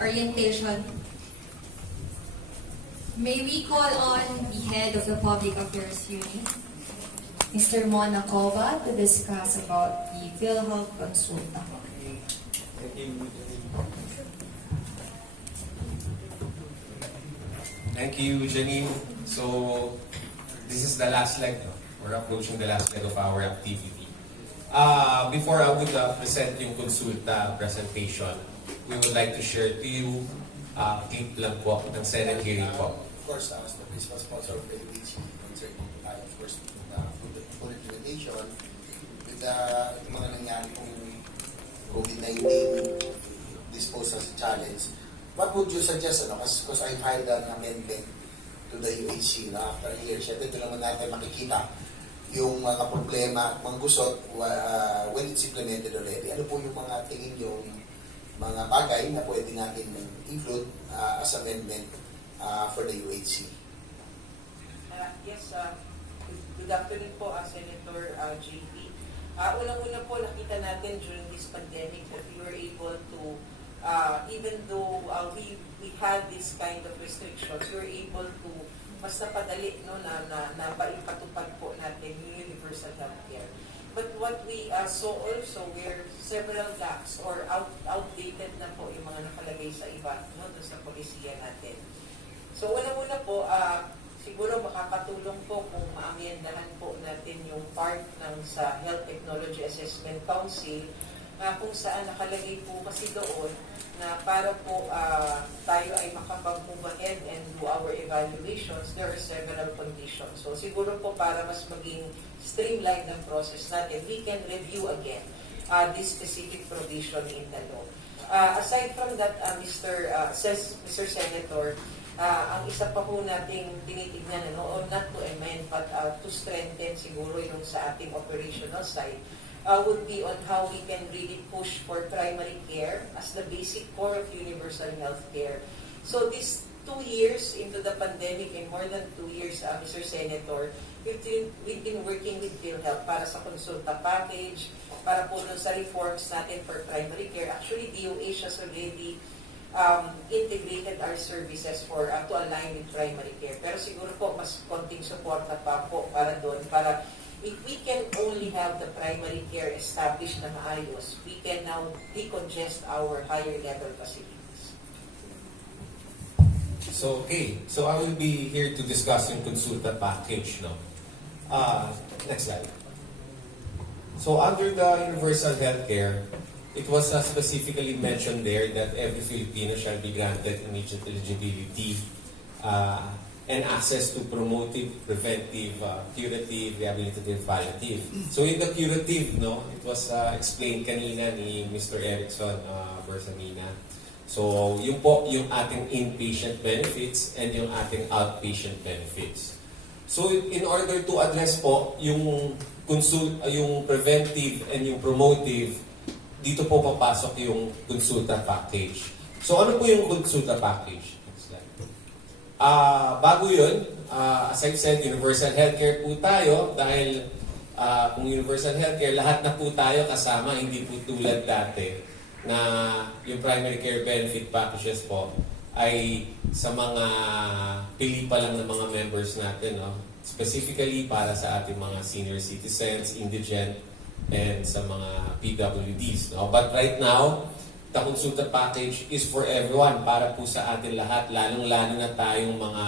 orientation. May we call on the head of the Public Affairs Unit, Mr. Mona Cova, to discuss about the PhilHealth Consulta. Thank you. Thank you, Janine. So, this is the last leg. No? We're approaching the last leg of our activity. Before I would present yung consulta presentation, we would like to share to you clip lang po ng Senate hearing po. Of course, as the principal sponsor of the UHC, of course, full implementation with the mga nangyari kong COVID-19 disposal challenge. What would you suggest? Because I filed an amendment to the UHC after a year. Siyempre, ito naman natin makikita yung mga problema at mga gusot when it's implemented already. Ano po yung mga tingin yung mga bagay na pwede natin include as amendment for the UHC? Yes, good afternoon po, Senator JP. Unang-una po, nakita natin during this pandemic that we were able to even though we had this kind of restrictions, we were able to mas napadali na paipatupad po natin yung universal healthcare. But what we saw also were several gaps or outdated na po yung mga nakalagay sa iba doon sa polisiya natin. So una-una po, siguro makakatulong po kung maamyendahan po natin yung part ng sa Health Technology Assessment Council kung saan nakalagay po kasi doon na para po tayo ay makapag-move ahead and do our evaluations, there are several conditions. So siguro po para mas maging streamlined ang process natin, we can review again this specific provision in the law. Aside from that, Mr. Senator, ang isa pa po nating tinitignan, not to amend, but to strengthen siguro yung sa ating operational side, would be on how we can really push for primary care as the basic core of universal health care. So these 2 years into the pandemic, and more than 2 years, Mr. Senator, we've been working with PhilHealth para sa consulta package, para po dun sa reforms natin for primary care. Actually, DOH has already integrated our services for to align with primary care. Pero siguro po, mas konting suporta pa po para doon, para if we can only have the primary care established na maayos, we can now decongest our higher level facilities. So, okay. So, I will be here to discuss yung consulta package. Next slide. So, under the universal healthcare, it was specifically mentioned there that every Filipino shall be granted immediate eligibility and access to promotive, preventive, curative, rehabilitative, palliative. So in the curative, it was explained kanina ni Mr. Erickson Bersamina. So yung po yung ating inpatient benefits and yung ating outpatient benefits. So in order to address po yung preventive and yung promotive, dito po papasok yung consulta package. So ano po yung consulta package? Bago yun, as I've said, universal healthcare po tayo dahil kung universal healthcare, lahat na po tayo kasama, hindi po tulad dati na yung primary care benefit packages po ay sa mga pili pa lang ng mga members natin, specifically para sa ating mga senior citizens, indigent, and sa mga PWDs. But right now, the consultant package is for everyone, para po sa atin lahat, lalong-lalo na tayong mga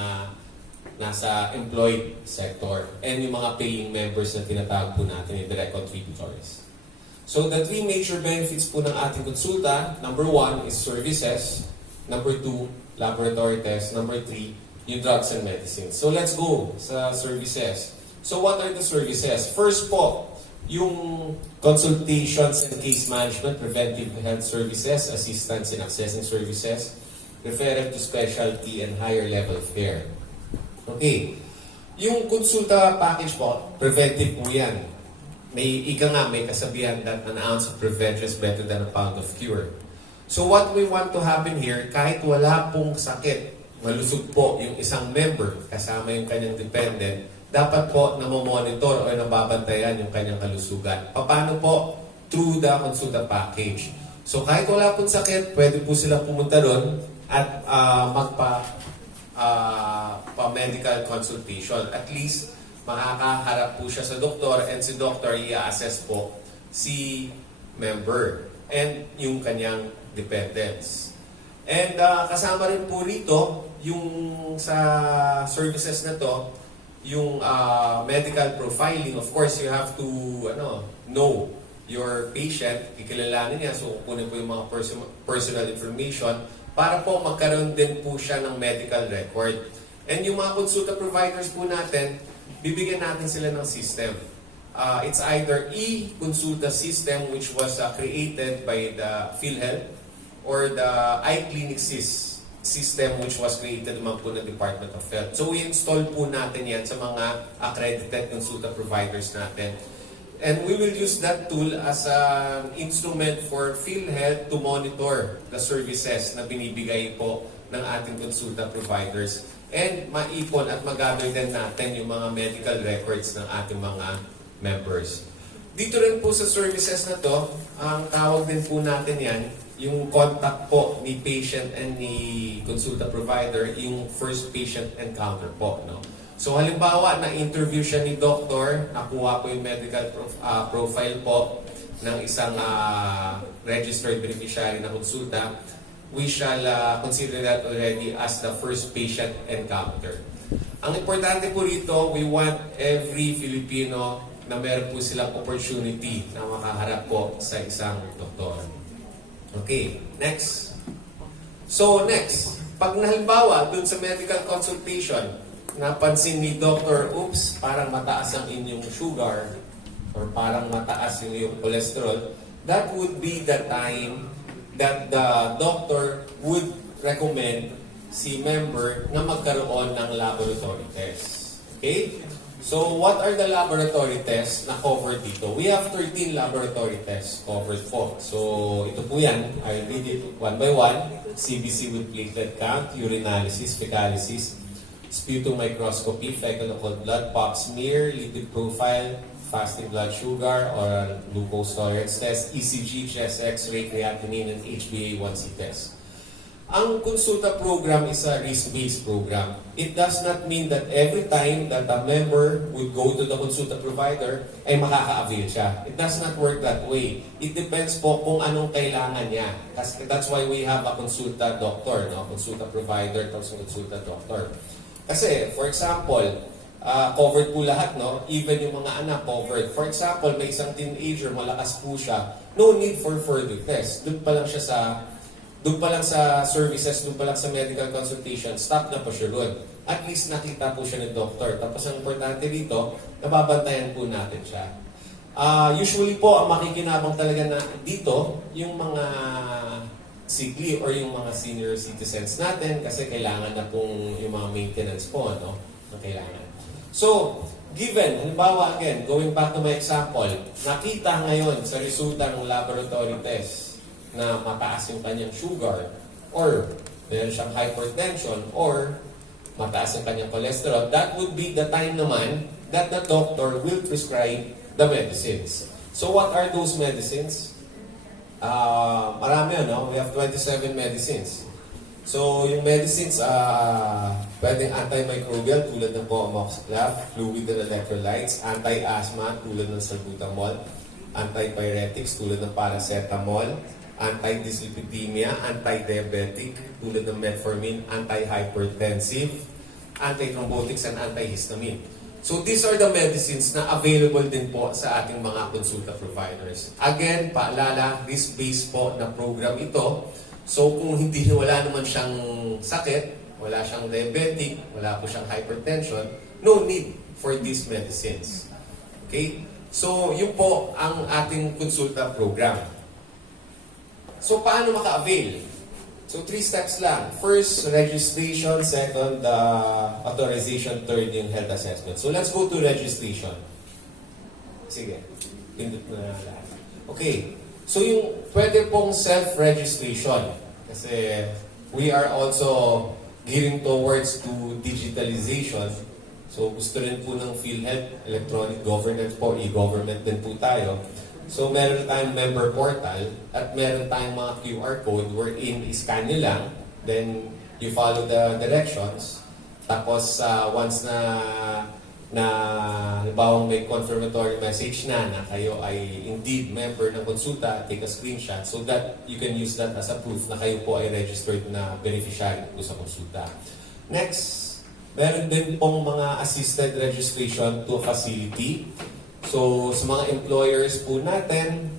nasa employed sector and yung mga paying members na tinatawag po natin yung direct contributors. So the 3 major benefits po ng ating konsulta, number 1 is services, number 2, laboratory tests, number 3, yung drugs and medicines. So let's go sa services. So what are the services? First po, yung consultations and case management, preventive health services, assistance in accessing services, referral to specialty and higher level of care. Okay. Yung konsulta package po, preventive po yan. May kasabihan that an ounce of prevention is better than a pound of cure. So what we want to happen here, kahit wala pong sakit, malusog po yung isang member, kasama yung kanyang dependent, dapat po namomonitor o nababantayan yung kanyang kalusugan. Paano po? Through the consulta package. So kahit wala pong sakit, pwede po sila pumunta doon at pa-medical consultation. At least, makakaharap po siya sa doktor and si doktor i-assess po si member and yung kanyang dependents. And kasama rin po rito yung sa services na to, yung medical profiling. Of course, you have to know your patient, kikilalanin niya, so kunin po yung mga personal information para po magkaroon din po siya ng medical record. And yung mga consulta providers po natin, bibigyan natin sila ng system. It's either e-consulta system which was created by the PhilHealth or the iClinic system which was created naman po ng Department of Health. So we install po natin yan sa mga accredited consulta providers natin. And we will use that tool as an instrument for PhilHealth to monitor the services na binibigay po ng ating consulta providers. And maipon at magather din natin yung mga medical records ng ating mga members. Dito rin po sa services na to, ang tawag din po natin yan, yung contact po ni patient and ni consulta provider, yung first patient encounter po. No? So halimbawa, na-interview siya ni doctor, nakuha po yung medical profile po ng isang registered beneficiary na konsulta, we shall consider that already as the first patient encounter. Ang importante po rito, we want every Filipino na meron po silang opportunity na makaharap po sa isang doktor. Okay, next. So next, pag halimbawa dun sa medical consultation, napansin ni doctor, oops, parang mataas ang inyong sugar or parang mataas yung iyong cholesterol, that would be the time that the doctor would recommend si member na magkaroon ng laboratory test. Okay? So, what are the laboratory tests na covered dito? We have 13 laboratory tests covered po. So, ito po yan. I'll read it one by one. CBC with platelet count, urinalysis, fecalysis, sputum microscopy, fecal occult blood, pap smear, lipid profile, fasting blood sugar or glucose tolerance test, ECG, chest x-ray, creatinine, and HbA1c test. Ang konsulta program is a risk-based program. It does not mean that every time that a member would go to the konsulta provider, ay makaka-avail siya. It does not work that way. It depends po kung anong kailangan niya. That's why we have a konsulta doctor, no? Konsulta provider, tapos konsulta doctor. Kasi, for example, covered po lahat, no? Even yung mga anak covered. For example, may isang teenager, malakas po siya. No need for further test. Doon pa lang sa services, doon pa lang sa medical consultation, stop na po siya doon. At least nakita po siya ng doktor. Tapos ang importante dito, nababantayan po natin siya. Usually po, ang makikinabang talaga na dito, yung mga sickly or yung mga senior citizens natin kasi kailangan na pong yung mga maintenance po, no? Na kailangan. So, given, halimbawa again, going back to my example, nakita ngayon sa resulta ng laboratory test na mataas yung kanyang sugar or meron siyang hypertension or mataas yung kanyang cholesterol, that would be the time naman that the doctor will prescribe the medicines. So what are those medicines? Marami no? We have 27 medicines. So yung medicines, pwedeng antimicrobial tulad ng amoxiclav, fluid and electrolytes, anti-asthma tulad ng salbutamol, antipyretics tulad ng paracetamol, anti-dyslipidemia, anti-diabetic tulad ng metformin, anti-hypertensive, anti-thrombotics, and antihistamine. So these are the medicines na available din po sa ating mga konsulta providers. Again, paalala, risk-based po na program ito. So kung wala naman siyang sakit, wala siyang diabetic, wala po siyang hypertension, no need for these medicines. Okay? So yun po ang ating konsulta program. So, paano maka-avail? So, 3 steps lang. First, registration. Second, authorization. Third, yung health assessment. So, let's go to registration. Sige. Pindot na lahat. Okay. So, yung pwede pong self-registration. Kasi, we are also gearing towards to digitalization. So, gusto rin po ng PhilHealth, electronic governance po, e-government din po tayo. So meron tayong member portal at meron tayong mga QR code wherein iscan nyo lang, then you follow the directions. Tapos once na halimbawa may confirmatory message na kayo ay indeed member ng konsulta, take a screenshot so that you can use that as a proof na kayo po ay registered na beneficiary po sa konsulta. Next, meron din pong mga assisted registration to a facility. So sa mga employers po natin,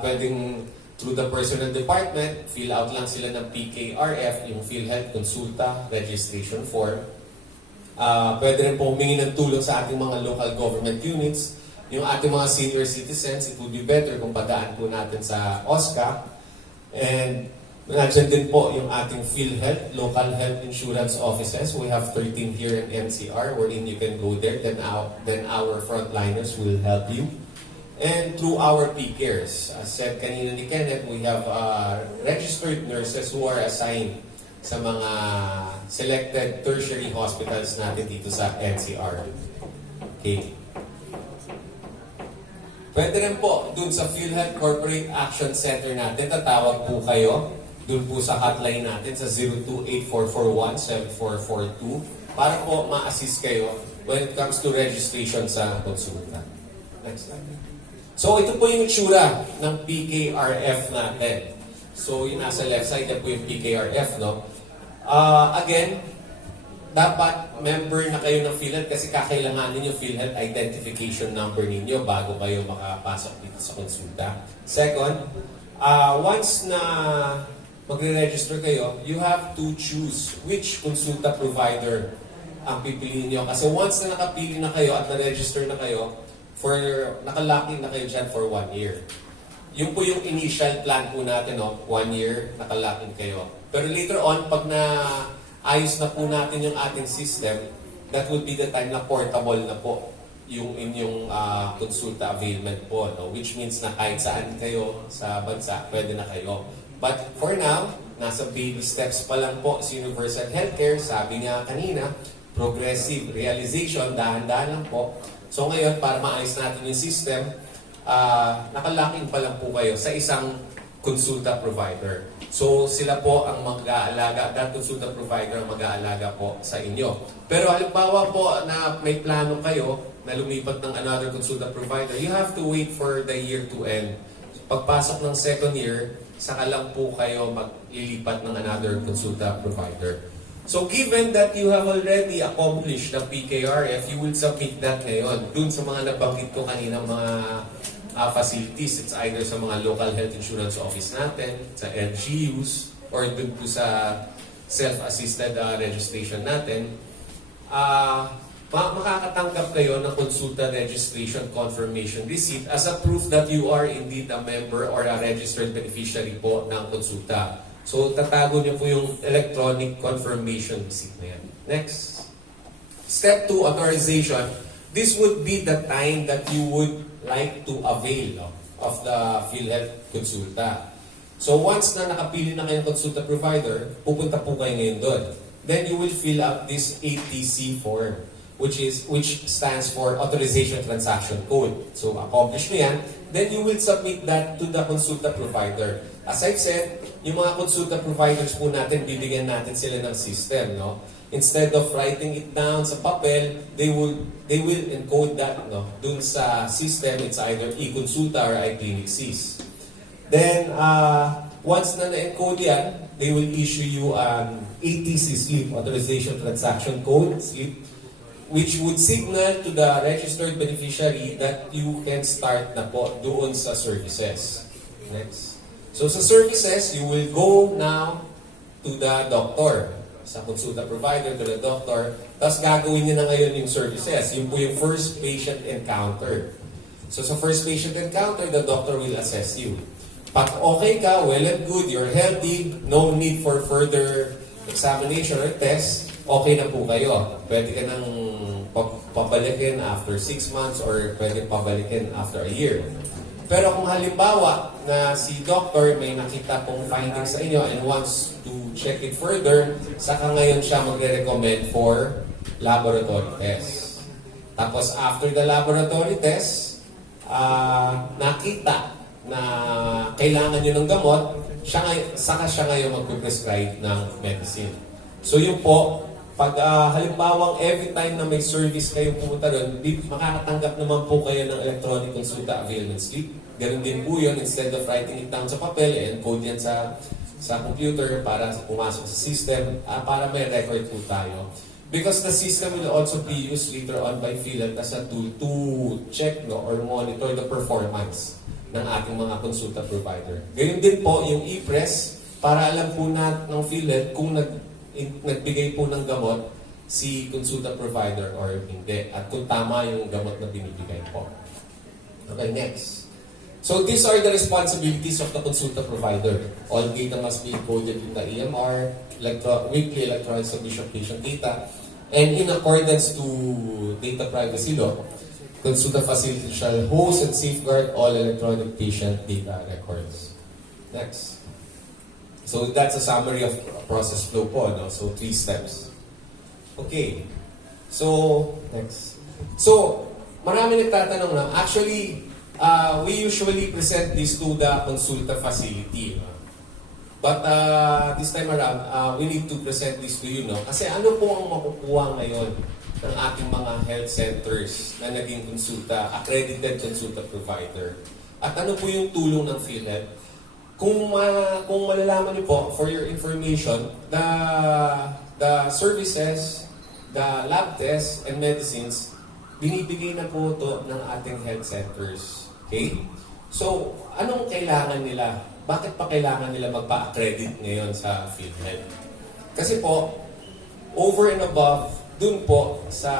pwedeng through the personal department, fill out lang sila ng PKRF, yung PhilHealth Consulta Registration Form. Pwede rin po humingi ng tulong sa ating mga local government units. Yung ating mga senior citizens, it would be better kung padaan po natin sa OSCA. And nandiyan din po yung ating PhilHealth, local health insurance offices. We have 13 here in NCR wherein you can go there. Then our frontliners will help you. And through our PCares, as said kanina ni Kenneth, we have registered nurses who are assigned sa mga selected tertiary hospitals natin dito sa NCR. Okay. Pwede rin po, dun sa PhilHealth Corporate Action Center natin, tatawag po kayo dun po sa hotline natin sa 0284417442 para po ma-assist kayo when it comes to registration sa konsulta. Next slide. So ito po yung itsura ng PKRF natin. So yung nasa left side, yan po yung PKRF, no? Again, dapat member na kayo ng PhilHealth kasi kakailanganin yung PhilHealth identification number ninyo bago kayo makapasok dito sa konsulta. Second, once na magre-register kayo, you have to choose which konsulta provider ang pipiliin nyo. Kasi once na nakapili na kayo at na-register na kayo, nakalaki na kayo dyan for 1 year. Yun po yung initial plan po natin, no? 1 year, nakalaki kayo. Pero later on, pag ayos na po natin yung ating system, that would be the time na portable na po yung inyong konsulta availment po, no? Which means na kahit saan kayo sa bansa, pwede na kayo. But for now, nasa baby steps pa lang po sa universal healthcare. Sabi nga kanina, progressive realization, dahan-dahan lang po. So ngayon, para maayos natin yung system, nakalaking pa lang po kayo sa isang konsulta provider. So sila po ang mag-aalaga, that konsulta provider ang mag-aalaga po sa inyo. Pero halimbawa po na may plano kayo na lumipat ng another konsulta provider, you have to wait for the year to end. Pagpasok ng second year, saka lang po kayo maglilipat ng another konsulta provider. So given that you have already accomplished the PKRF, you will submit that ngayon dun sa mga nabanggit ko kanina mga facilities. It's either sa mga local health insurance office natin, sa LGUs, or dun po sa self-assisted registration natin. Makakatanggap kayo ng consulta registration confirmation receipt as a proof that you are indeed a member or a registered beneficiary po ng konsulta. So, tatago niyo po yung electronic confirmation receipt na yan. Next. Step 2, authorization. This would be the time that you would like to avail of the PhilHealth Consulta. So, once na nakapili na kayong consulta provider, pupunta po kayo ngayon doon. Then, you will fill out this ATC form, which stands for Authorization Transaction Code. So, accomplish mo yan. Then, you will submit that to the consulta provider. As I've said, yung mga consulta providers po natin, bibigyan natin sila ng system, no? Instead of writing it down sa papel, they will encode that, no? Dun sa system, it's either e-consulta or iClinicSys. Then, once na na-encode yan, they will issue you an ATC slip, Authorization Transaction Code slip, which would signal to the registered beneficiary that you can start na po doon sa services. Next. So sa services, you will go now to the doctor. Sa consulta provider, to the doctor. Tapos gagawin niya na ngayon yung services. Yun po yung first patient encounter. So sa first patient encounter, the doctor will assess you. Pag okay ka, well and good, you're healthy, no need for further examination or test, okay na po kayo. Pwede ka nang pabalikin after 6 months or pwede pabalikin after a year. Pero kung halimbawa na si doctor may nakita pong findings sa inyo and wants to check it further, saka ngayon siya magre-recommend for laboratory test. Tapos after the laboratory test, nakita na kailangan nyo ng gamot, saka siya ngayon magpe-prescribe ng medicine. So yun po, pag halimbawang every time na may service kayo pumunta doon, makakatanggap naman po kayo ng electronic consulta availment slip. Ganun din po yun, instead of writing it down sa papel, encode yan sa computer para pumasok sa system, para may record po tayo. Because the system will also be used later on by PhilHealth as a tool to check or monitor the performance ng ating mga consulta provider. Ganyan din po yung e-press para alam po ng PhilHealth kung nagbigay po ng gamot si consulta provider or hindi at kung tama yung gamot na binibigay po. Okay, next. So these are the responsibilities of the consulta provider. All data must be encoded in the EMR, weekly electronic submission of patient data, and in accordance to data privacy law, consulta facility shall host and safeguard all electronic patient data records. Next. So that's a summary of process flow po, no? So 3 steps. Okay. So, next. So, marami nagtatanong na, actually, we usually present this to the consulta facility. But this time around, we need to present this to you, no? Kasi ano po ang makukuha ngayon ng ating mga health centers na naging consulta, accredited consulta provider? At ano po yung tulong ng PhilHealth? Kung malalaman niyo po, for your information, the services, the lab tests, and medicines, binibigay na po ito ng ating health centers. Okay? So, anong kailangan nila? Bakit pa kailangan nila magpa-accredit ngayon sa PhilHealth? Kasi po, over and above, dun po sa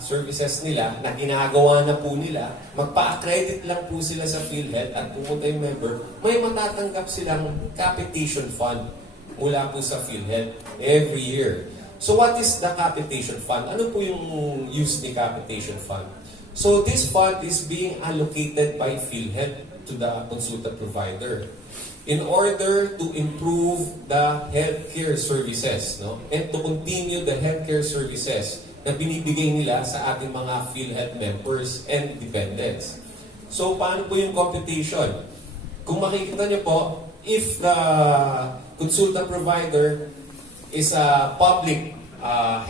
services nila na ginagawa na po nila, magpa-accredit lang po sila sa PhilHealth at pumunta yung member, may matatanggap silang capitation fund mula po sa PhilHealth every year. So what is the capitation fund? Ano po yung use ni capitation fund? So this fund is being allocated by PhilHealth to the consulta provider in order to improve the healthcare services, no? And to continue the healthcare services na binibigay nila sa ating mga PhilHealth members and dependents. So, paano po yung computation? Kung makikita niyo po, if the consulta provider is a public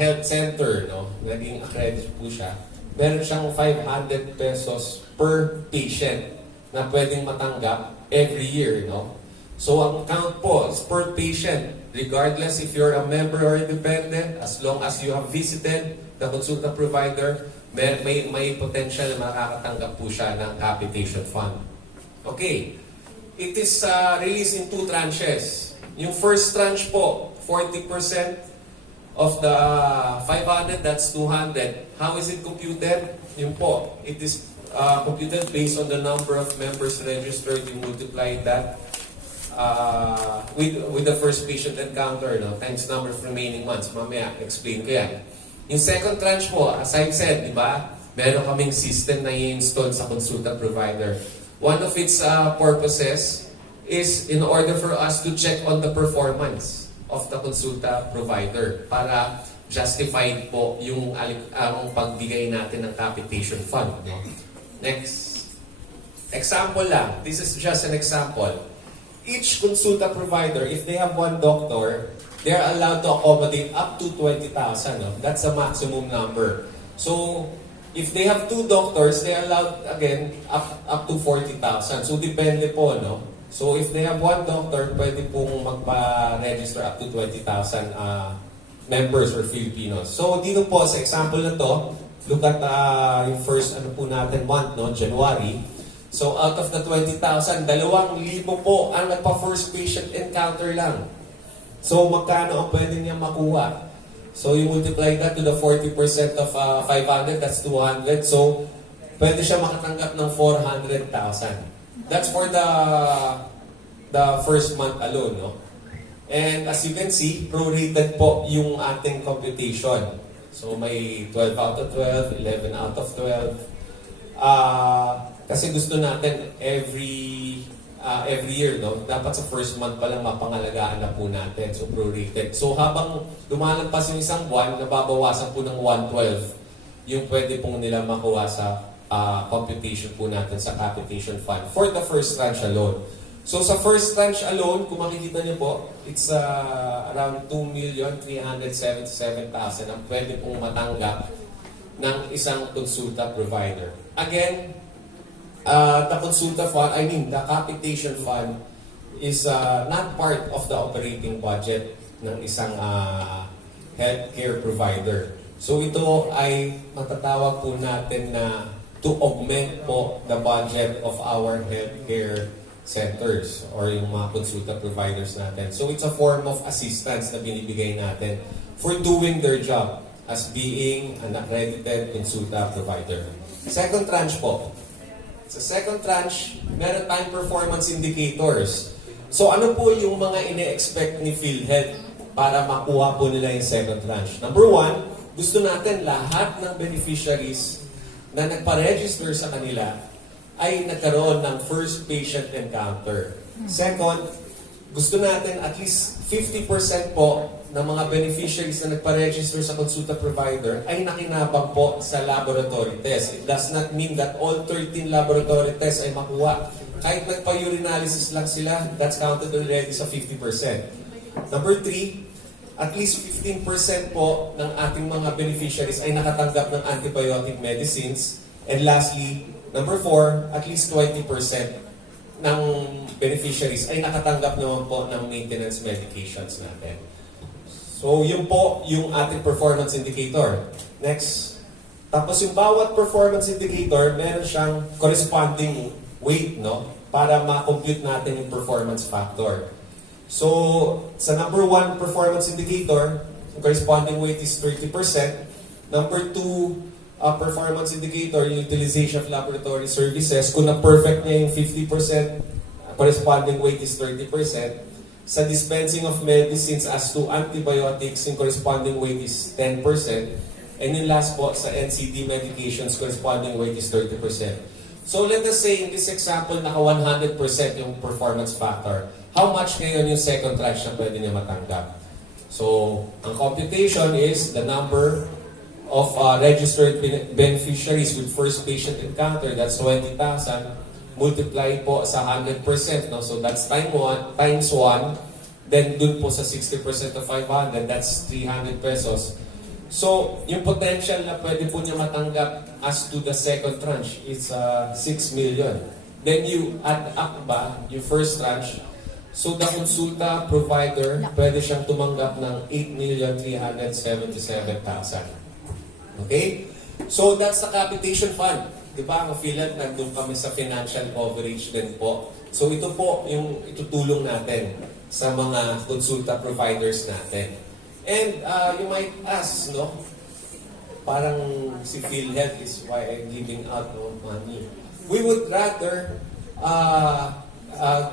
health center, no? Naging accredited po siya, meron siyang 500 pesos per patient na pwedeng matanggap every year, no? So, ang count po is per patient, regardless if you're a member or independent, as long as you have visited the consulta provider, may potential na makakatanggap po siya ng capitation fund. Okay. It is released in 2 tranches. Yung first tranche po, 40% of the 500, that's 200. How is it computed? Yung po, it is computed based on the number of members registered. You multiply that with the first patient encounter, no, times number of remaining months. Mamaya, explain ko yan. Yung second tranche po, as I've said, di ba, meron kaming system na i-install sa consulta provider. One of its purposes is in order for us to check on the performance of the consulta provider para justified po yung pagbigay natin ng capitation fund. No? Next. Example lang. This is just an example. Each consulta provider, if they have 1 doctor, they're allowed to accommodate up to 20,000. No? That's the maximum number. So, if they have 2 doctors, they're allowed, again, up to 40,000. So, depende po, no? So, if they have 1 doctor, pwede pong magpa-register up to 20,000 members or Filipinos. So, dito po, sa example na to, look at yung first, month, no? January. So, out of the 20,000, 2,000 po ang nagpa-first patient encounter lang. So, magkano ang pwede niya makuha? So, you multiply that to the 40% of 500, that's 200. So, pwede siya makatanggap ng 400,000. That's for the first month alone, no? And as you can see, prorated po yung ating computation. So, may 12 out of 12, 11 out of 12. Kasi gusto natin every year, no? Dapat sa first month pa lang mapangalagaan na po natin. So, prorated. So, habang lumalampas yung isang buwan, nababawasan po ng 112 yung pwede pong nila makuha sa computation po natin sa capitation fund for the first tranche alone. So sa first tranche alone, kung makikita niyo po, it's around 2,377,000 ang pwede pong matanggap ng isang consulta provider. Again, the consulta fund, the capitation fund is not part of the operating budget ng isang healthcare provider. So ito ay matatawag po natin na to augment po the budget of our healthcare centers or yung mga consulta providers natin. So it's a form of assistance na binibigay natin for doing their job as being an accredited consulta provider. Second tranche po. Sa second tranche, meron tayong performance indicators. So ano po yung mga ine-expect ni PhilHealth para makuha po nila yung second tranche? Number one, gusto natin lahat ng beneficiaries na nagpa-register sa kanila ay nagkaroon ng first patient encounter. Second, gusto natin at least 50% po ng mga beneficiaries na nagpa-register sa consulta provider ay nakinabang po sa laboratory test. It does not mean that all 13 laboratory tests ay makuha. Kahit nagpa-urinalysis lang sila, that's counted already sa 50%. Number 3, at least 15% po ng ating mga beneficiaries ay nakatanggap ng antibiotic medicines. And lastly, number 4, at least 20% ng beneficiaries ay nakatanggap naman po ng maintenance medications natin. So, yun po yung ating performance indicator. Next. Tapos yung bawat performance indicator, meron siyang corresponding weight, no? Para ma-compute natin yung performance factor. So, sa number 1 performance indicator, yung corresponding weight is 30%. Number 2, performance indicator, yung utilization of laboratory services, kung na-perfect niya yung 50%, corresponding weight is 30%. Sa dispensing of medicines as to antibiotics, yung corresponding weight is 10%. And yung last po, sa NCD medications, corresponding weight is 30%. So let us say, in this example, naka 100% yung performance factor. How much ngayon yung second tranche na pwede niya matanggap? So, ang computation is the number of registered beneficiaries with first patient encounter, that's 20,000, multiply po sa 100%, no? So that's times 1, then dun po sa 60% of 500, that's 300 pesos. So, yung potential na pwede po niya matanggap as to the second tranche is 6 million. Then you add up ba yung first tranche, so the consulta provider pwede siyang tumanggap ng 8,377,000. Okay? So, that's the capitation fund. Diba? Ang PhilHealth, nandun kami sa financial coverage din po. So, ito po yung itutulong natin sa mga consulta providers natin. And you might ask, no? Parang si PhilHealth is why I'm giving out money. We would rather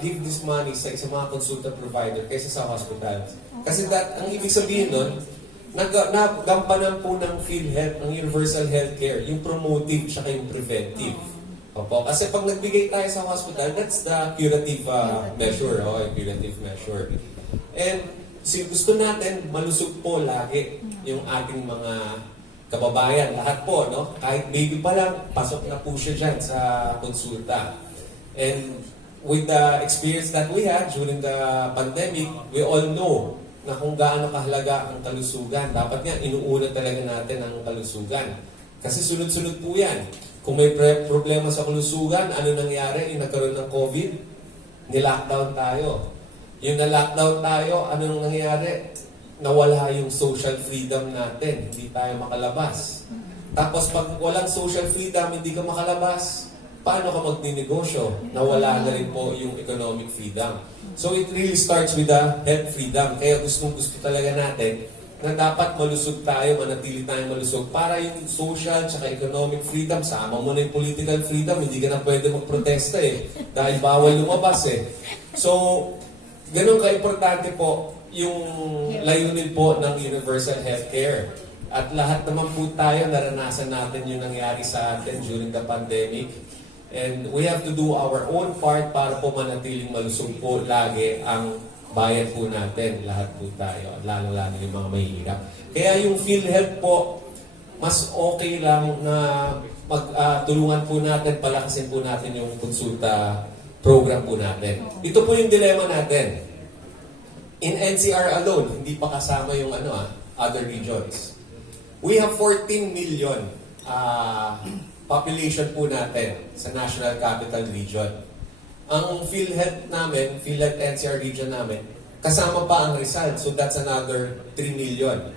give this money sa mga consulta provider kaysa sa hospital. Kasi ang ibig sabihin nun, nagampanan po ng PhilHealth, ng universal healthcare, yung promotive tsaka yung preventive. Opo. Kasi pag nagbigay tayo sa hospital, that's the curative measure, curative measure. And gusto natin, malusog po lagi yung ating mga kababayan, lahat po, no? Kahit baby pa lang, pasok na po siya dyan sa konsulta. And with the experience that we had during the pandemic, we all know na kung gaano kahalaga ang kalusugan. Dapat nga, inuuna talaga natin ang kalusugan. Kasi sunod-sunod po yan. Kung may problema sa kalusugan, ano nangyari? Yung nagkaroon ng COVID, nilockdown tayo. Yung na-lockdown tayo, ano nangyari? Nawala yung social freedom natin. Hindi tayo makalabas. Tapos pag walang social freedom, hindi ka makalabas, paano ka magninegosyo? Nawala na rin po yung economic freedom. So it really starts with the health freedom. Kaya gustong-gusto talaga natin na dapat malusog tayo, manatili tayo malusog para yung social at economic freedom, sama mo na yung political freedom, hindi ka na pwede magprotesta dahil bawal lumabas So, ganun ka-importante po yung layunin po ng universal healthcare. At lahat naman po tayo, naranasan natin yung nangyari sa atin during the pandemic. And we have to do our own part para po manatiling malusog po lagi ang bayan po natin, lahat po tayo, lalo-lalo yung mga mahihirap. Kaya yung PhilHealth po, mas okay lang na tulungan po natin, palakasin po natin yung konsulta program po natin. Ito po yung dilemma natin. In NCR alone, hindi pa kasama yung other regions. We have 14 million population po natin sa National Capital Region. Ang PhilHealth namin, PhilHealth NCR region namin, kasama pa ang Rizal. So that's another 3 million.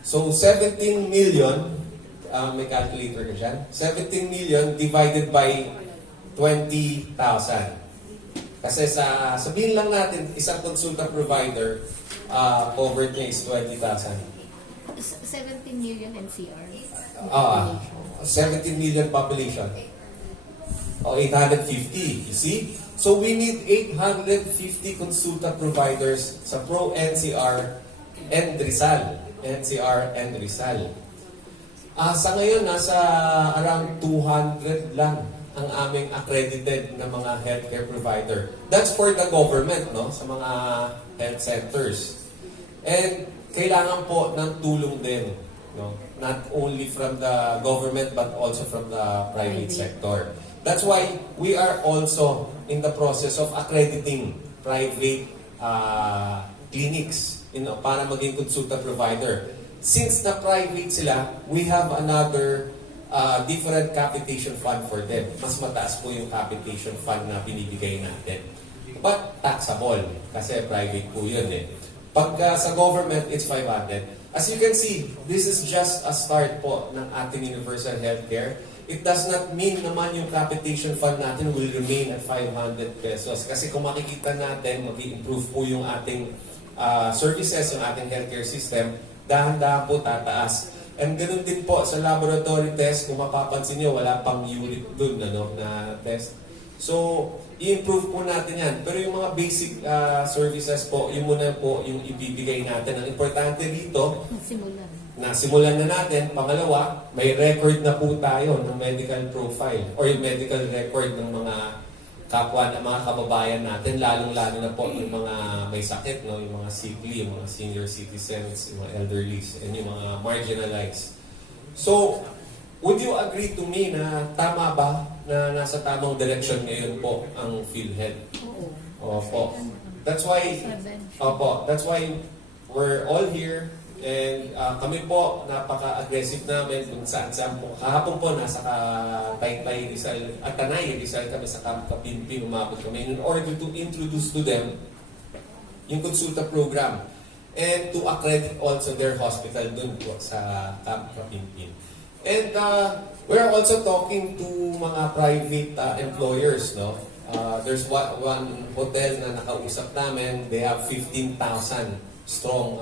So 17 million, may calculator ka dyan? 17 million divided by 20,000. Kasi sabihin lang natin, isang konsulta provider, covered niya is 20,000. 17 million NCR. 17 million population. O 850, you see? So we need 850 consulta providers sa Pro NCR and Rizal. NCR and Rizal. Sa ngayon, nasa around 200 lang ang aming accredited na mga healthcare provider. That's for the government, no? Sa mga health centers. And kailangan po ng tulong din, no? Not only from the government but also from the private sector. That's why we are also in the process of accrediting private clinics, para maging consulta provider. Since na private sila, we have another different capitation fund for them. Mas mataas po yung capitation fund na binibigay natin. But taxable, kasi private po yun eh. Pagka sa government, it's 500. As you can see, this is just a start po ng ating universal healthcare. It does not mean naman yung capitation fund natin will remain at 500 pesos. Kasi kung makikita natin, mag-improve po yung ating services, yung ating healthcare system, dahan-dahan po tataas. And ganoon din po sa laboratory test, kung mapapansin nyo, wala pang unit dun na test. So, i-improve po natin yan. Pero yung mga basic services po, yun muna po yung ibibigay natin. Ang importante dito, nasimulan na natin. Pangalawa, may record na po tayo ng medical profile or yung medical record ng mga kapwa na mga kababayan natin, lalong-lalo na po yung mga may sakit, no? Yung mga sickly, yung mga senior citizens, yung mga elderlies, and yung mga marginalized. So, would you agree to me na tama ba na nasa tamang direction ngayon po ang PhilHealth? Oo. Opo. That's why we're all here. And kami po, napaka-aggressive namin kung saan-saan po. Kahapon po, nasa Taytay, Rizal, at Tanay, Rizal kami sa Camp Kapimpin, umabot kami in order to introduce to them yung consulta program and to accredit also their hospital dun po sa Camp Kapimpin. And we're also talking to mga private employers, no? There's one hotel na nakausap namin, they have 15,000 strong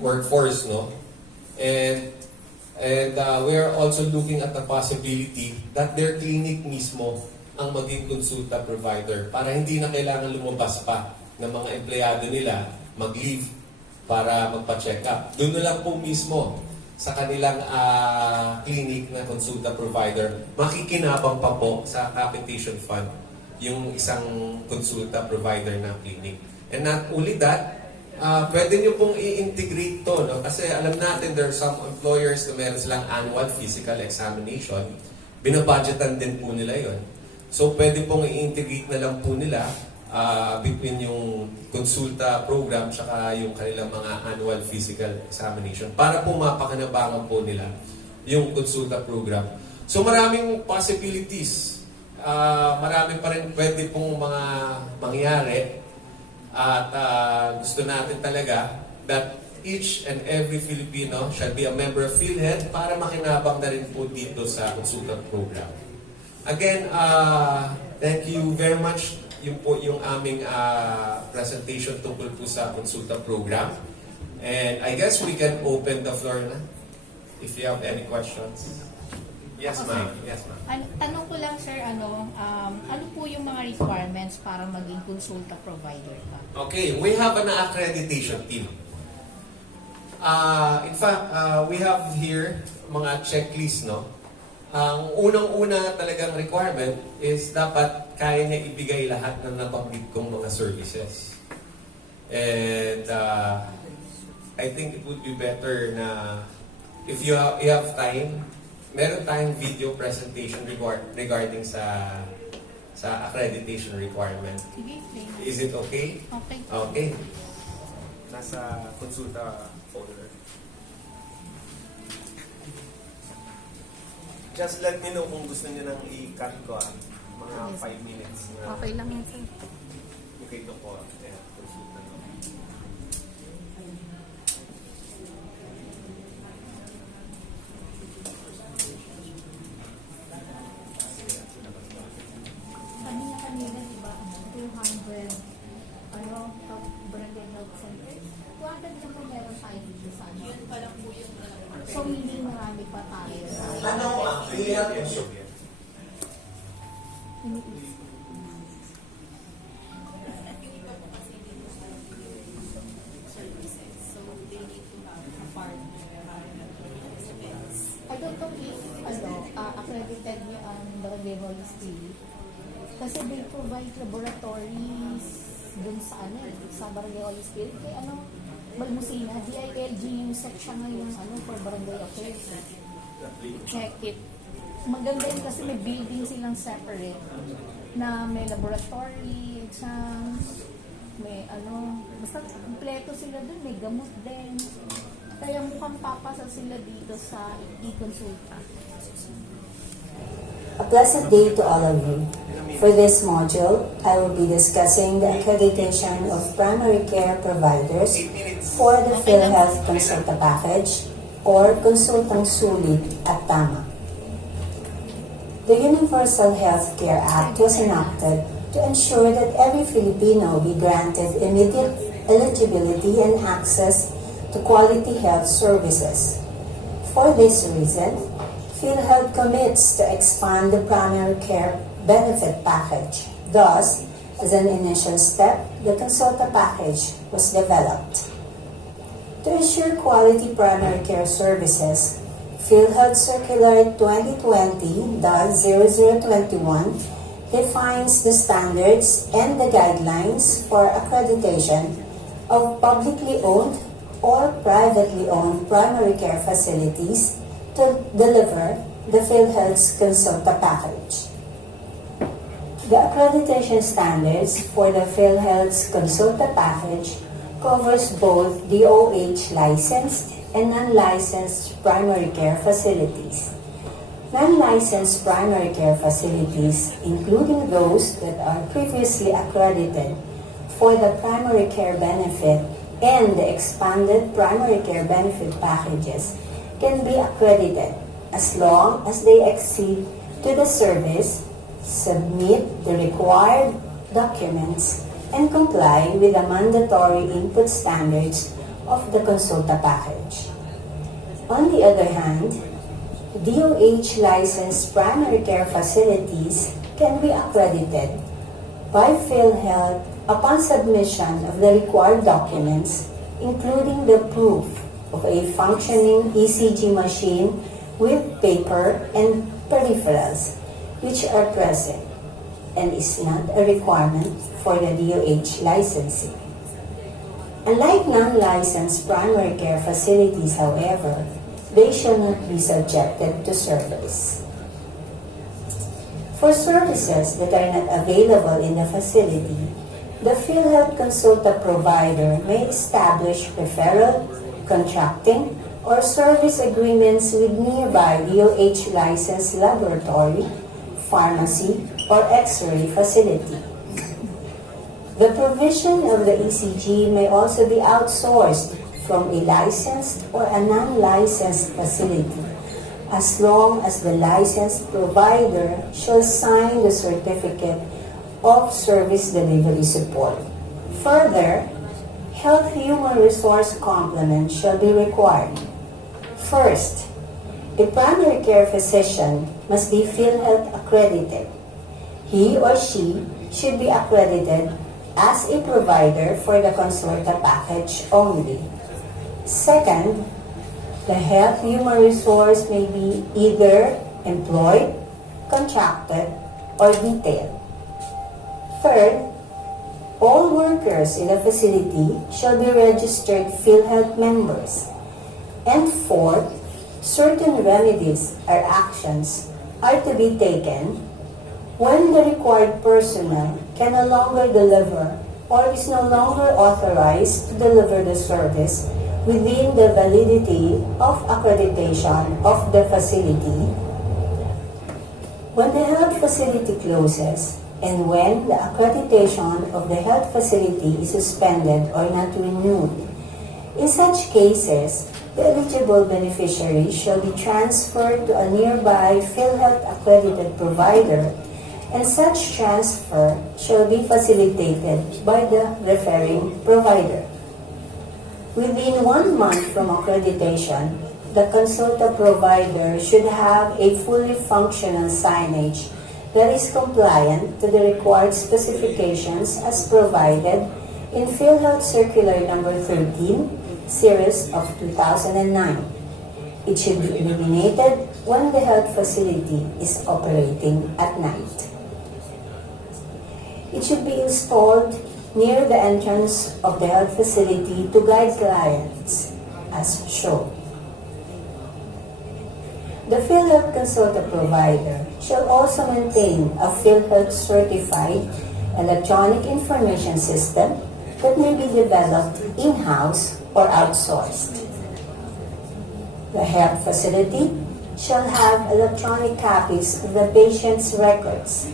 workforce, no? And we are also looking at the possibility that their clinic mismo ang maging consulta provider para hindi na kailangan lumabas pa ng mga empleyado nila mag-leave para magpa-check up. Doon na lang po mismo sa kanilang clinic na consulta provider, makikinabang pa po sa capitation fund yung isang consulta provider na clinic. And not only that, pwede nyo pong i-integrate to, no? Kasi alam natin there are some employers na meron silang annual physical examination. Binabudgetan din po nila yon. So pwede pong i-integrate na lang po nila between yung consulta program saka yung kanilang mga annual physical examination para po mapakinabangan po nila yung consulta program. So maraming possibilities. Marami pa rin pwede pong mga mangyari. At gusto natin talaga that each and every Filipino shall be a member of PhilHealth para makinabang na rin po dito sa consultant program. Again, thank you very much. Yun po yung aming presentation tungkol po sa consultant program. And I guess we can open the floor na if you have any questions. Yes, ma'am. Yes, ma'am. Tanong ko lang, sir, ano po yung mga requirements para maging consulta provider ka? Okay, we have an accreditation team. In fact, we have here mga checklist, no? Ang unang-una talagang requirement is dapat kaya niya ibigay lahat ng nabanggit kong mga services. And I think it would be better na if you have time, meron tayong video presentation regarding sa accreditation requirement. Sige, play na. Is it okay? Okay. Okay. Nasa konsulta folder. Just let me know kung gusto niyo nang i-cut ko mga 5 minutes. Okay lang yan, sir. Okay, ito po. Ayan, konsulta no. Sabi niya kanina, di ba, 200, top barangay health center. 200 lang po meron tayo dito sa ano. Yun pa lang po yung so, hindi marami pa tayo. Ano ang hirap yung I don't know if accredited niya ang Barangay Holy Spirit. Kasi they provide laboratories dun sa sa Barangay Holy Spirit. Kaya Balmusina, DILGU section na yung for Barangay Affairs. Check it. Maganda yun kasi may building silang separate na may laboratory, exams, may basta kompleto sila dun, may gamot din. Kaya mukhang papasa sila dito sa e-consulta. A pleasant day to all of you. For this module, I will be discussing the accreditation of primary care providers for the PhilHealth Consulta Package or Konsultang Sulit at Tama. The Universal Health Care Act was enacted to ensure that every Filipino be granted immediate eligibility and access to quality health services. For this reason, PhilHealth commits to expand the primary care benefit package. Thus, as an initial step, the Consulta package was developed. To ensure quality primary care services, PhilHealth Circular 2020-0021 defines the standards and the guidelines for accreditation of publicly owned or privately owned primary care facilities to deliver the PhilHealth's Consulta package. The accreditation standards for the PhilHealth's Consulta package covers both DOH licensed and non-licensed primary care facilities. Non-licensed primary care facilities, including those that are previously accredited for the primary care benefit and the expanded primary care benefit packages, can be accredited as long as they accede to the service, submit the required documents, and comply with the mandatory input standards of the Consulta package. On the other hand, DOH licensed primary care facilities can be accredited by PhilHealth upon submission of the required documents, including the proof of a functioning ECG machine with paper and peripherals, which are present and is not a requirement for the DOH licensing. Unlike non-licensed primary care facilities, however, they shall not be subjected to service. For services that are not available in the facility, the PhilHealth Consulta provider may establish referral, contracting, or service agreements with nearby DOH licensed laboratory, pharmacy, or X-ray facility. The provision of the ECG may also be outsourced from a licensed or a non-licensed facility, as long as the licensed provider shall sign the certificate of service delivery support. Further, health human resource complement shall be required. First, a primary care physician must be PhilHealth accredited. He or she should be accredited as a provider for the Consulta package only. Second, the health human resource may be either employed, contracted, or detailed. Third, all workers in the facility shall be registered PhilHealth members. And fourth, certain remedies or actions are to be taken when the required personnel can no longer deliver or is no longer authorized to deliver the service within the validity of accreditation of the facility, when the health facility closes, and when the accreditation of the health facility is suspended or not renewed. In such cases, the eligible beneficiary shall be transferred to a nearby PhilHealth accredited provider, and such transfer shall be facilitated by the referring provider. Within 1 month from accreditation, the consulta provider should have a fully functional signage that is compliant to the required specifications as provided in PhilHealth Circular Number 13, Series of 2009. It should be illuminated when the health facility is operating at night. It should be installed near the entrance of the health facility to guide clients as shown. The PhilHealth consultant provider shall also maintain a PhilHealth certified electronic information system that may be developed in-house or outsourced. The health facility shall have electronic copies of the patient's records.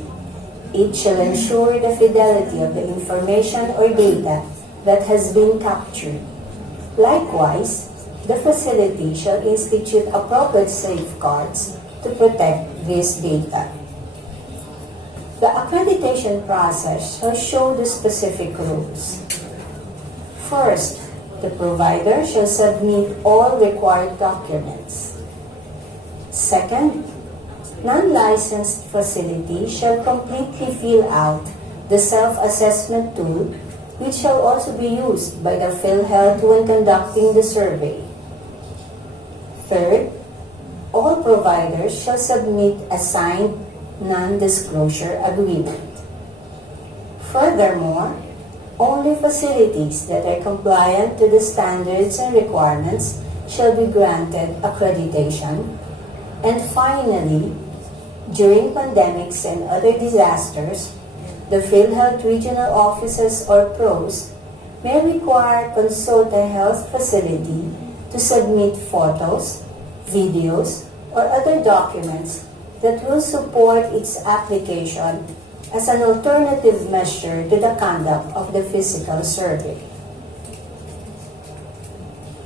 It shall ensure the fidelity of the information or data that has been captured. Likewise, the facility shall institute appropriate safeguards to protect this data. The accreditation process shall show the specific rules. First, the provider shall submit all required documents. Second, non-licensed facility shall completely fill out the self-assessment tool, which shall also be used by the PhilHealth when conducting the survey. Third, all providers shall submit a signed non-disclosure agreement. Furthermore, only facilities that are compliant to the standards and requirements shall be granted accreditation. And finally, during pandemics and other disasters, the PhilHealth regional offices or PROs may require consulta health facility to submit photos, videos, or other documents that will support its application as an alternative measure to the conduct of the physical survey.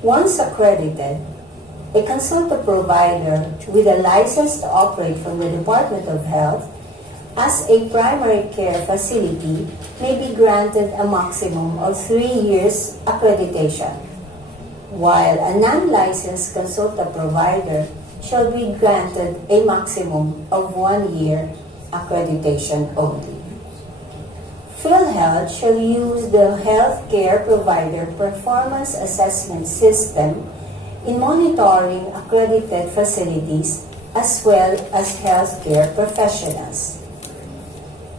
Once accredited, a consulta provider with a license to operate from the Department of Health as a primary care facility may be granted a maximum of 3 years accreditation, while a non-licensed consulta provider shall be granted a maximum of 1 year accreditation only. PhilHealth shall use the Healthcare Provider Performance Assessment System in monitoring accredited facilities as well as healthcare professionals.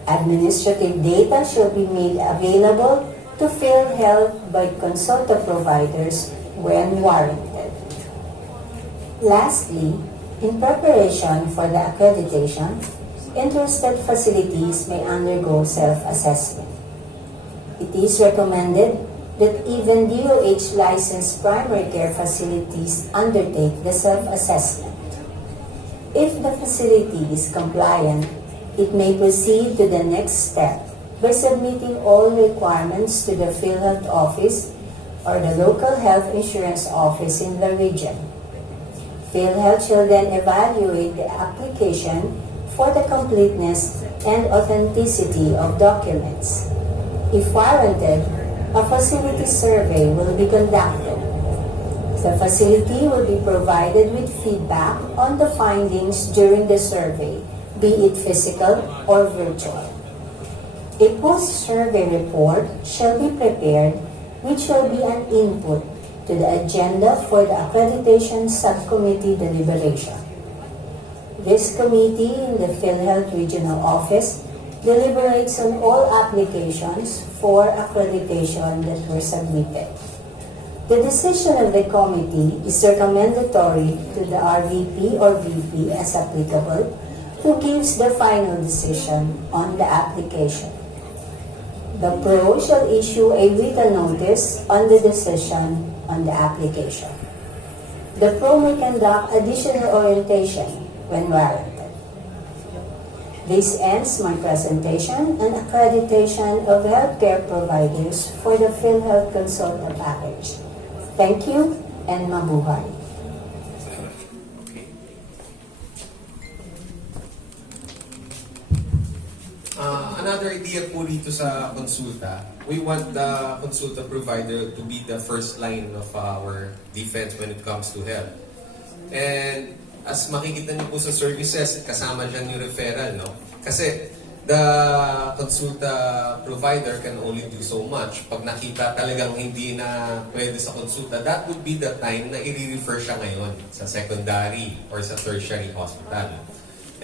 Administrative data shall be made available to PhilHealth by consulta providers when warranted. Lastly, in preparation for the accreditation, interested facilities may undergo self-assessment. It is recommended that even DOH licensed primary care facilities undertake the self-assessment. If the facility is compliant, it may proceed to the next step by submitting all requirements to the PhilHealth office or the local health insurance office in the region. PhilHealth shall then evaluate the application for the completeness and authenticity of documents. If warranted, a facility survey will be conducted. The facility will be provided with feedback on the findings during the survey, be it physical or virtual. A post-survey report shall be prepared, which shall be an input to the agenda for the accreditation subcommittee deliberation. This committee in the PhilHealth Regional Office deliberates on all applications for accreditation that were submitted. The decision of the committee is recommendatory to the RVP or VP as applicable, who gives the final decision on the application. The Pro shall issue a written notice on the decision on the application. The Pro may conduct additional orientation when warranted. This ends my presentation and accreditation of healthcare providers for the PhilHealth Consulta package. Thank you and mabuhay. Another idea po dito sa konsulta, we want the consulta provider to be the first line of our defense when it comes to health. And as makikita niyo po sa services, kasama dyan yung referral, no? Kasi the consulta provider can only do so much. Pag nakita talagang hindi na pwede sa konsulta, that would be the time na i-refer siya ngayon sa secondary or sa tertiary hospital.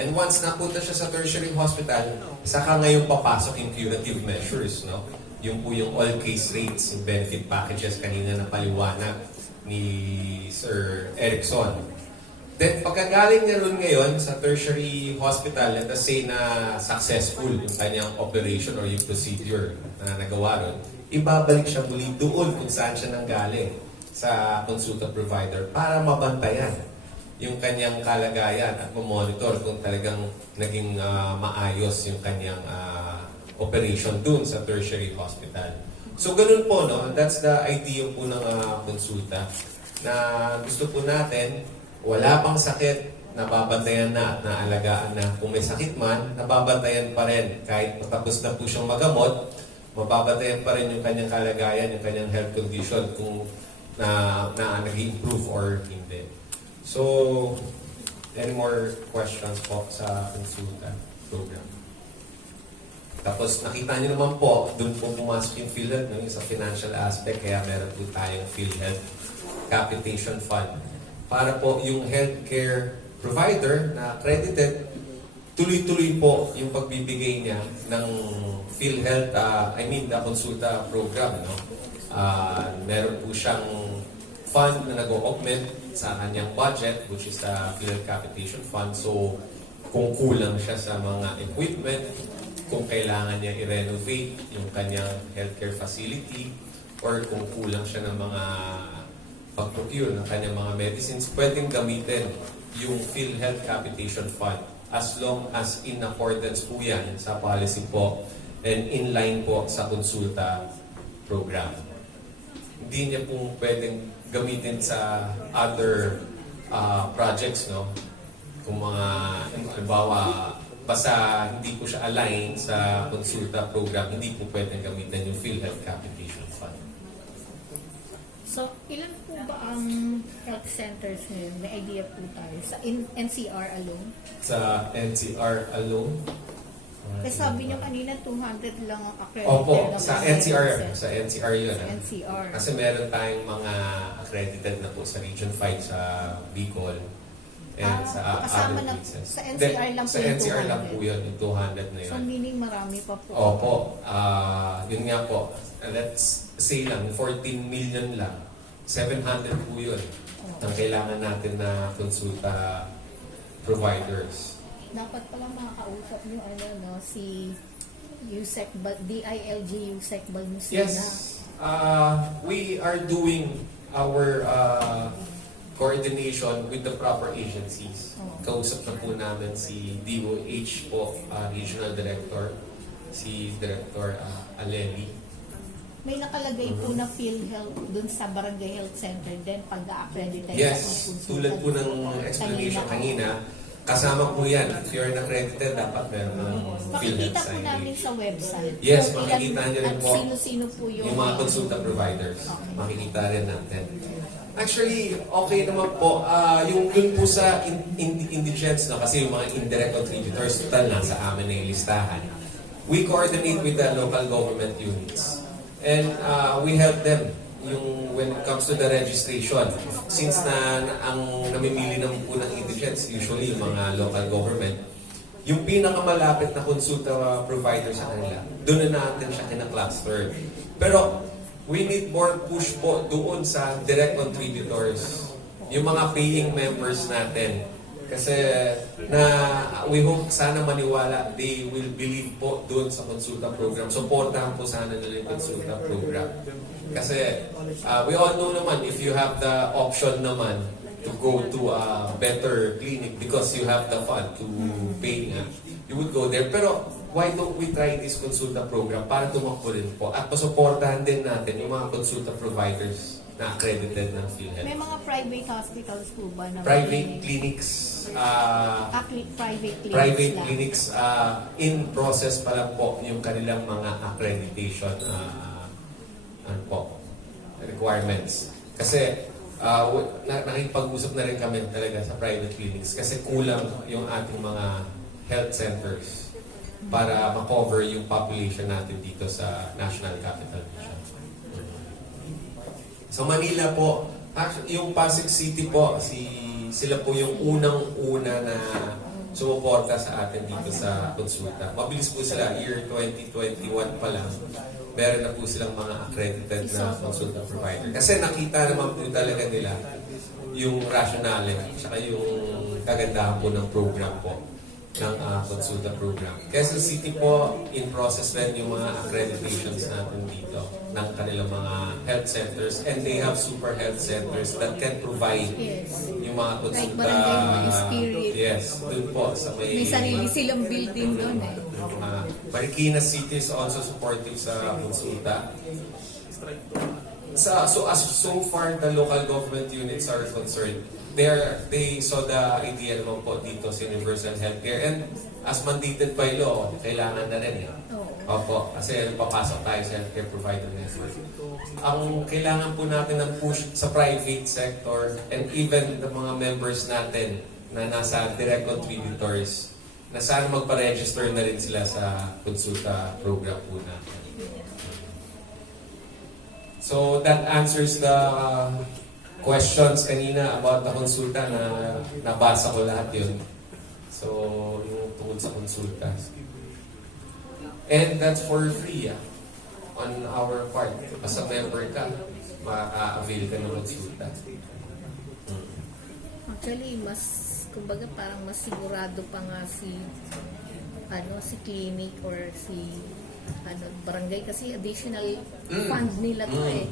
And once napunta siya sa tertiary hospital, saka ngayon papasok yung curative measures, no? Yung po yung all case rates, yung benefit packages kanina na paliwanag ni Sir Erickson. Then pagkagaling niya ron ngayon sa tertiary hospital, let us say na successful yung kanyang operation or yung procedure na nagawa ron, ibabalik siya muli doon kung saan siya nanggaling sa consulta provider para mabantayan yung kanyang kalagayan at monitor kung talagang naging maayos yung kanyang operation dun sa tertiary hospital. So ganun po, no? That's the idea po ng konsulta na gusto po natin, wala pang sakit, nababantayan na at naalagaan na. Kung may sakit man, nababantayan pa rin. Kahit matapos na po siyang magamot, mababantayan pa rin yung kanyang kalagayan, yung kanyang health condition kung na nag-improve or hindi. So, any more questions po sa konsulta program? Tapos nakita niyo naman po, doon po pumasok yung PhilHealth, no, yung sa financial aspect, kaya meron po tayong PhilHealth Capitation Fund. Para po yung healthcare provider na accredited, tuloy-tuloy po yung pagbibigay niya ng PhilHealth, the konsulta program. No? Meron po siyang fund na nag-augment sa kanyang budget, which is the PhilHealth Capitation Fund. So, kung kulang siya sa mga equipment, kung kailangan niya i-renovate yung kanyang healthcare facility, or kung kulang siya ng mga pag-procure ng kanyang mga medicines, pwedeng gamitin yung PhilHealth Capitation Fund as long as in accordance po yan sa policy po and in line po sa konsulta program. Hindi niya po pwedeng gamitin sa other projects, no? Kung mga, halimbawa, basta hindi po siya align sa konsulta program, hindi po pwedeng gamitin yung PhilHealth Capitation Fund. So, ilan po ba ang health centers ngayon? May idea po tayo. Sa NCR alone? Sa NCR alone? Kasi sabi niyo kanina 200 lang ang accredited. Opo, na sa mga NCR. centers. Sa NCR yun. Sa NCR. Kasi meron tayong mga accredited na po sa Region 5 sa Bicol. And sa kasama other na, places. sa NCR lang po Sa yung NCR 200. lang po yun, yung 200 na yun. So, meaning marami pa po. Opo, yun nga po. Let's say lang, 14 million lang. 700 po yun. Ang kailangan natin na konsulta providers. Dapat pala makakausap niyo si USEC, DILG USEC Balmusina. Yes, we are doing our coordination with the proper agencies. Kausap na po namin si DOH po, Regional Director, si Director Aleli. May nakalagay po na PhilHealth dun sa Barangay Health Center din pag-accredited. Yes, tulad po ng explanation kanina, kasama po yan. If you're accredited, dapat meron ng PhilHealth Makikita po namin signage. sa website. Yes, Kung makikita ilan niyo rin at po sino-sino po yung mga consulta providers. Okay. Makikita rin natin. Actually, okay naman po. Yung dun po sa indigents, no, kasi yung mga indirect contributors, total na sa amin na yung listahan. We coordinate with the local government units. And we help them when it comes to the registration. Since ang namimili naman po ng indigents, usually yung mga local government, yung pinakamalapit na konsulta provider sa kanila, doon na natin siya kinakluster. Pero we need more push po doon sa direct contributors. Yung mga paying members natin. Kasi we hope sana maniwala, they will believe po doon sa konsulta program. Supportahan po sana nila yung konsulta program. Kasi we all know naman, if you have the option naman to go to a better clinic because you have the fund to pay nga, you would go there. Pero why don't we try this konsulta program para tumakbo rin po at pasuportahan din natin yung mga konsulta providers na accredited ng PhilHealth. May mga private hospitals po ba na Private clinics, private clinics lang. clinics in process pa lang po yung kanilang mga accreditation requirements. Kasi nakipag-usap na rin kami talaga sa private clinics kasi kulang yung ating mga health centers para ma-cover yung population natin dito sa National Capital Region. Sa Manila po, actually, yung Pasig City po, sila po yung unang-una na sumuporta sa atin dito sa konsulta. Mabilis po sila, year 2021 pa lang, meron na po silang mga accredited na konsulta provider. Kasi nakita naman po talaga nila yung rationale at saka yung kagandahan po ng program po ng konsulta program. Quezon City po, in process rin yung mga accreditations natin dito ng kanilang mga health centers, and they have super health centers that can provide yung mga konsulta. Like Barangay Spirit. Yes, dun po sa May sarili silang building doon eh. Marikina City is also supportive sa konsulta. So far, the local government units are concerned. They saw the idea naman po dito sa universal healthcare, and as mandated by law, kailangan na rin eh. Opo, kasi papasok tayo sa healthcare provider network. Ang kailangan po natin ng push sa private sector and even the mga members natin na nasa direct contributors na sana magpa-register na rin sila sa konsulta program po natin. So that answers the questions kanina about the konsulta na nabasa ko lahat yun. So, yung tungkol sa konsulta. And that's for free on our part. As a member ka, maka-avail ka ng konsulta. Actually, kumbaga parang mas sigurado pa nga si clinic or si barangay kasi additional fund nila to eh.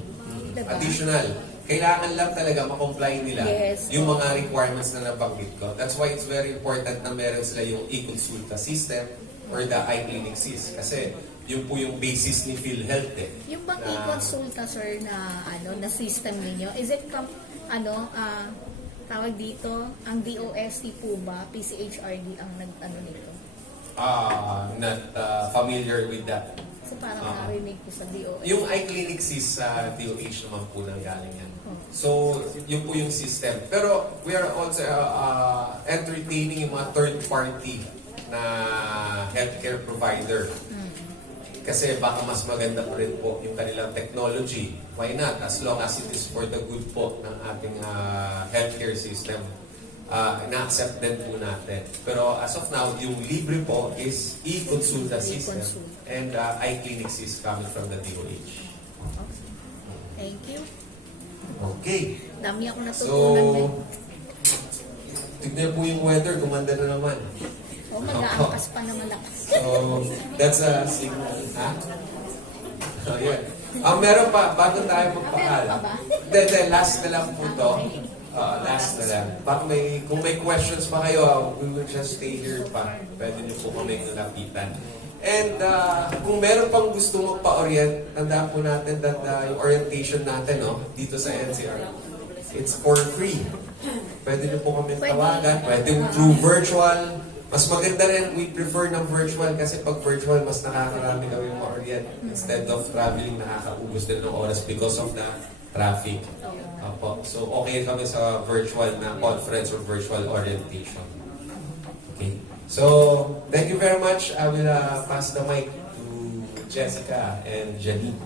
Diba? Additional. Kailangan lang talaga ma-comply nila yung mga requirements na nabanggit ko. That's why it's very important na meron sila yung e-consulta system or the iClinic SIS. Kasi yun po yung basis ni PhilHealth eh. Yung bang e-consulta sir na system ninyo, is it tawag dito, ang DOST po ba, PCHRD ang nito? Not familiar with that. So parang narinig ko sa DOST. Yung iClinic SIS sa DOH naman po nang galing yan. So, yun po yung system. Pero we are also entertaining yung mga third party na healthcare provider. Kasi baka mas maganda pa rin po yung kanilang technology. Why not? As long as it is for the good po ng ating healthcare system. Na-accept din po natin. Pero as of now, yung libre po is e-consulta system and iClinic is coming from the DOH. Thank you. Okay. Dami ako So, natutunan. tignan po yung weather, gumanda na naman. Mag-aangkas pa na malakas. So, that's a signal. Ha? So, yun. Meron pa, bago tayo magpakala. Hindi, last na lang po to. Last na lang. Kung may questions pa kayo, we will just stay here pa. Pwede niyo po kami nalapitan. And kung meron pang gusto magpa-orient, tandaan po natin that yung orientation natin dito sa NCR, it's for free. Pwede niyo po kami tawagan, pwede through virtual. Mas maganda rin, we prefer ng virtual kasi pag virtual, mas nakakarami kami ma-orient. Instead of traveling, nakakaubos din ng oras because of the traffic. So, okay kami sa virtual na conference or virtual orientation. Okay. So, thank you very much. I will pass the mic to Jessica and Janine.